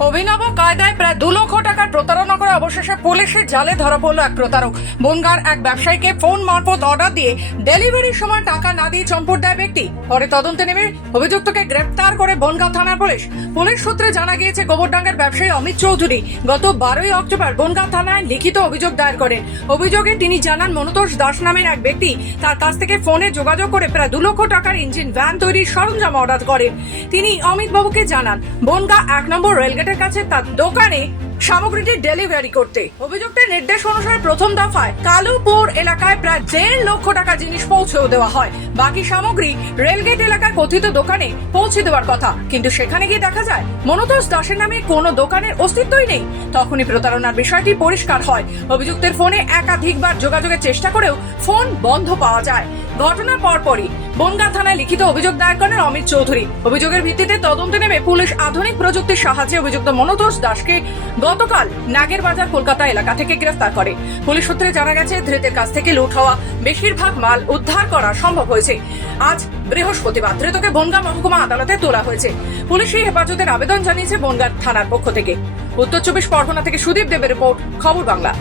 অভিনব কায়দায় প্রায় দু লক্ষ টাকার প্রতারণা অবশেষে পুলিশের জালে ধরা পড়ল এক প্রতারক। বনগার এক ব্যবসায়ীকে ফোন মারফত অর্ডার দিয়ে ডেলিভারির সময় টাকা না দিয়ে চম্পট দেয় ব্যক্তি। পরে তদন্তে নেমে অভিযুক্তকে গ্রেপ্তার করে বনগাঁ থানার পুলিশ। পুলিশ সূত্রে জানা গিয়েছে, গোবরডাঙ্গার ব্যবসায়ী অমিত চৌধুরী গত বারোই অক্টোবর বনগাঁ থানায় লিখিত অভিযোগ দায়ের করেন। অভিযোগে তিনি জানান, মনতোষ দাস নামের এক ব্যক্তি তার কাছ থেকে ফোনে যোগাযোগ করে প্রায় দু লক্ষ টাকার ইঞ্জিন ভ্যান তৈরির সরঞ্জাম অর্ডার করেন। তিনি অমিত বাবুকে জানান, বনগা এক নম্বর রেলগেটের কাছে তার দোকানে সামগ্রীটি ডেলিভারি করতে। অভিযুক্তের নির্দেশ অনুসারে প্রথম দফায় কালুপুর এলাকায় প্রায় দেড় লক্ষ টাকা জিনিস পৌঁছেও দেওয়া হয়। বাকি সামগ্রী রেলগেট এলাকায় কথিত দোকানে পৌঁছে দেওয়ার কথা। কিন্তু সেখানে গিয়ে দেখা যায়, মনোতোষ দাসের নামে কোনো দোকানের অস্তিত্বই নেই। তখনই প্রতারণার বিষয়টি পরিষ্কার হয়। অভিযুক্তের ফোনে একাধিকবার যোগাযোগের চেষ্টা করেও ফোন বন্ধ পাওয়া যায়। ঘটনার পরপরই বনগাঁ থানায় লিখিত অভিযোগ দায়ের করেন অমিত চৌধুরী। অভিযোগের ভিত্তিতে তদন্তে নেমে পুলিশ আধুনিক প্রযুক্তির সাহায্যে অভিযুক্ত মনোতোষ দাসকে গতকাল নাগের বাজার কলকাতা এলাকা থেকে গ্রেফতার করে। পুলিশ সূত্রে জানা গেছে, ধৃতের কাছ থেকে লুট হওয়া বেশিরভাগ মাল উদ্ধার করা সম্ভব হয়েছে। আজ বৃহস্পতিবার ধৃতকে বনগাঁ মহকুমা আদালতে তোলা হয়েছে। পুলিশ এই হেফাজতের আবেদন জানিয়েছে বনগাঁ থানার পক্ষ থেকে। উত্তর চব্বিশ পরগনা থেকে সুদীপ দেবের রিপোর্ট, খবর বাংলা।